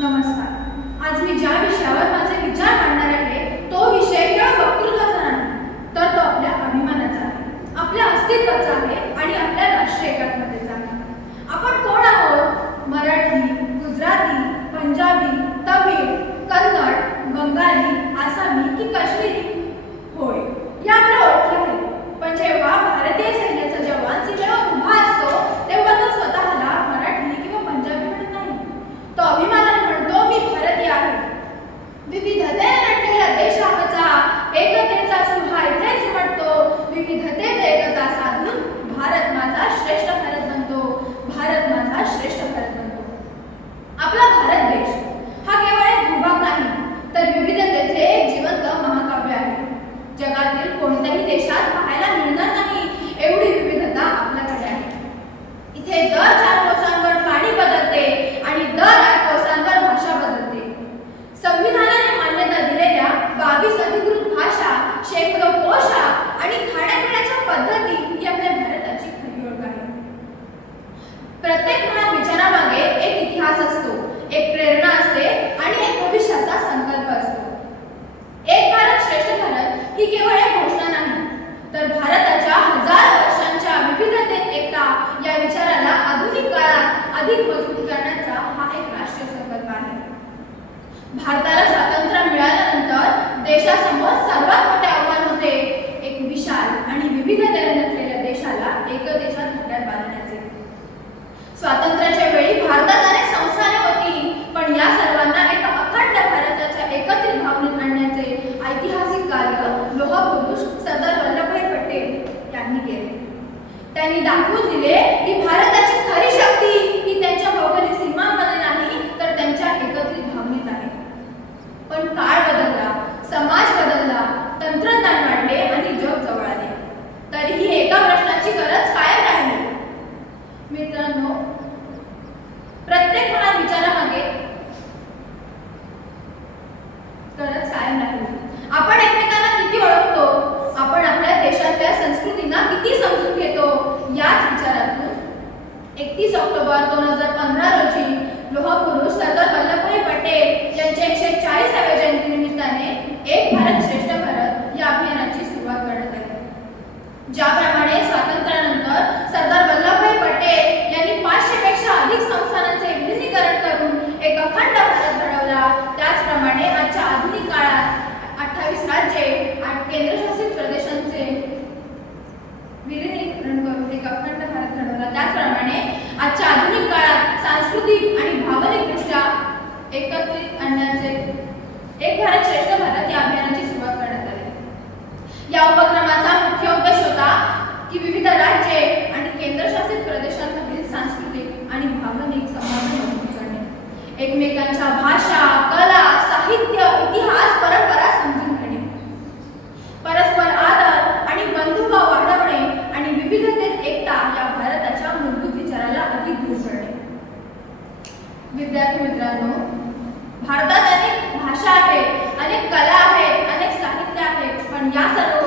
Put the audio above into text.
नमस्कार. आज मी ज्या विषयावर माझे विचार मांडणार आहे तो विषय केवळ वक्तृत्वाचा नाही, तर तो आपल्या अभिमानाचा आहे, आपल्या अस्तित्वाचा आहे आणि आपल्या राष्ट्रीय एकात्मतेचा आहे. आपण कोण आहोत? मराठी, गुजराती, पंजाबी, तमिळ, कन्नड, बंगाली, आसामी की काश्मीरी? होय, या आपल्या ओळखी आहेत. पण जेव्हा भारतीय सैन्याचा जवान सीमेवर उभा असतो तेव्हा तो स्वतःला मराठी किंवा पंजाबी म्हणत नाही. तो अभिमानाने म्हणतो, मी भारतीय आहे. विविधतेने नटलेला देश आमचा, एकतेचा सुहा इथेच उमटतो. विविधतेत एकता साधून भारत माझा श्रेष्ठ भारत बनतो. भारत माझा श्रेष्ठ भारत बनतो. आपला भारत देश हा केवळ एक भूभाग नाही, तर विविधतेचे एक जिवंत महाकाव्य आहे. जगातील कोणत्याही देशात पाहायला मिळणार नाही एवढी विविधता आपल्याकडे आहे. इथे दर 4 कोसांवर पाणी बदलते आणि दर 8 कोसांवर भाषा बदलते. संविधानाने मान्यता दिलेल्या 22 अधिकृत भाषा, शेकडो पोषा आणि खाण्यापिण्याच्या पद्धती ही आपल्या भारताची खरी ओळख आहे. प्रत्येक महान विचारामागे एक इतिहास असतो, एक प्रेरणा असते आणि एक भविष्याचा संकल्प असतो. एक भारत श्रेष्ठ भारत ही केवळ एक घोषणा नाही, तर भारताच्या हजारो वर्षांच्या विविधतेत एकता या विचाराला आधुनिक काळात अधिक मजबूत करण्याचा हा एक राष्ट्रीय संकल्प आहे. भारताला स्वातंत्र्य मिळाल्यानंतर देशासमोर सर्वात मोठे आव्हान होते एक विशाल आणि विविधतेने नटलेल्या देशाला एकतेच्या धाग्यात बांधण्याचे. स्वातंत्र्याच्या वेळी भारतात अनेक संस्थाने होती, पण या सर्वांना एका अखंड भारताच्या एकत्रित भावनेत आणण्याचे ऐतिहासिक कार्य लोहपुरुष सरदार वल्लभभाई पटेल यांनी केले. त्यांनी दाखवून दिले की भारताची खरी शक्ती ही त्यांच्या भौगोलिक सीमांमध्ये नाही, तर त्यांच्या एकत्रित भावनेत आहे. पण काळ बदलला, समाज बदलला, तंत्रज्ञान वाढले आणि जग जवळ आले, तरीही एका प्रश्नाची गरज कायम राहिली. मित्रांनो, प्रत्येक महान विचारामागे गरज कायम राहिली. आपण एकमेकांना किती ओळखतो, आपण आपल्या देशातल्या संस्कृतींना किती समजून घेतो, याच विचारातून 31 ऑक्टोबर 2015 रोजी लोहपुरुष सरदार वल्लभभाई पटेल यांच्या 140व्या जयंतीनिमित्ताने एक भारत श्रेष्ठ भारत या अभियानाची सुरुवात करण्यात आली. ज्याप्रमाणे स्वातंत्र्यानंतर सरदार वल्लभभाई पटेल यांनी 500 पेक्षा अधिक संस्थानांचे विलीनीकरण करून एक अखंड भारत घडवला, त्याचप्रमाणे आजच्या आधुनिक काळात 28 राज्ये, 8 केंद्रशासित प्रदेशांचे विलीनीकरण करून एक अखंड भारत घडवला. त्याचप्रमाणे आजच्या आधुनिक काळात सांस्कृतिक आणि भावनिकदृष्ट्या एकत्रित आणण्याचे एक भारत श्रेष्ठ भारत या अभियानाची सुरुवात करण्यात आली. या उपक्रमाचा मुख्य उद्देश होता की विविध राज्ये आणि केंद्रशासित प्रदेशांमधील सांस्कृतिक आणि भावनिक संबंध मजबूत करणे, एकमेकांच्या भाषा, कला, साहित्य, इतिहास, परंपरा समजून घेणे, परस्पर आदर आणि बंधुभाव वाढवणे आणि विविधतेत एकता या भारताच्या मूलभूत विचाराला अधिक दृढ करणे. विद्यार्थी मित्रांनो, भारतात अनेक भाषा आहेत, अनेक कला आहेत, अनेक साहित्य आहेत, पण या सर्व